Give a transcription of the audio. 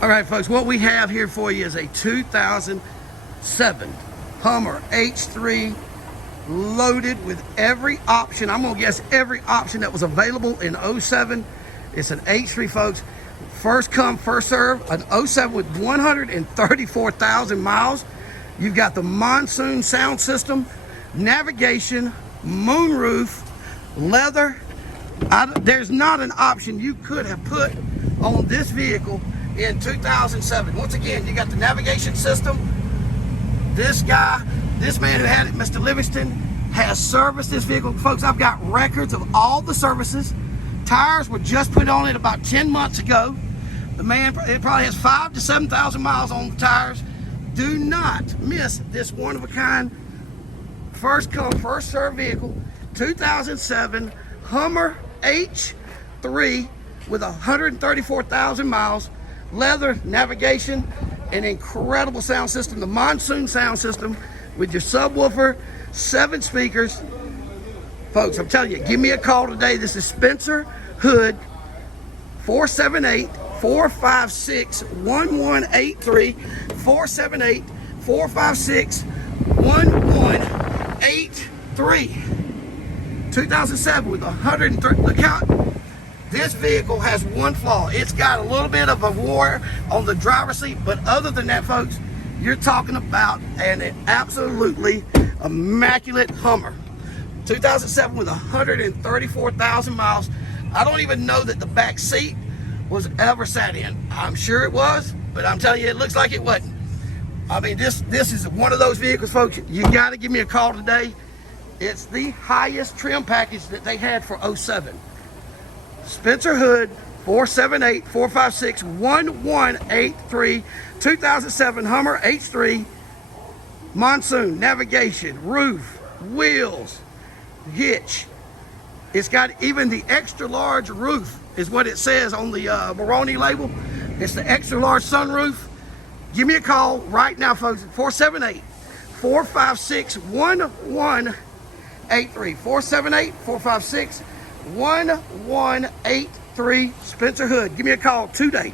All right, folks, what we have here for you is a 2007 Hummer H3 loaded with every option. I'm gonna guess every option that was available in 07. It's an H3, folks. First come, first serve, an 07 with 134,000 miles. You've got the monsoon sound system, navigation, moonroof, leather. There's not an option you could have put on this vehicle in 2007. Once again, you got the navigation system. This man who had it, Mr. Livingston, has serviced this vehicle. Folks, I've got records of all the services. Tires were just put on it about 10 months ago. The man, it probably has 5,000 to 7,000 miles on the tires. Do not miss this one-of-a-kind, first come, first serve vehicle, 2007 Hummer H3 with 134,000 miles, leather, navigation, an incredible sound system, the monsoon sound system with your subwoofer, 7 speakers. Folks, I'm telling you, give me a call today. This is Spencer Hood, 478-456-1183, 478-456-1183. 2007 with 130, look out. This vehicle has one flaw. It's got a little bit of a wear on the driver's seat, but other than that, folks, you're talking about an absolutely immaculate Hummer. 2007 with 134,000 miles. I don't even know that the back seat was ever sat in. I'm sure it was, but I'm telling you, it looks like it wasn't. I mean, this is one of those vehicles, folks, you got to give me a call today. It's the highest trim package that they had for 07. Spencer Hood, 478-456-1183, 2007 Hummer H3, monsoon, navigation, roof, wheels, hitch. It's got even the extra large roof is what it says on the Moroni label. It's the extra large sunroof. Give me a call right now, folks, 478-456-1183, 478-456-1183, Spencer Hood. Give me a call today.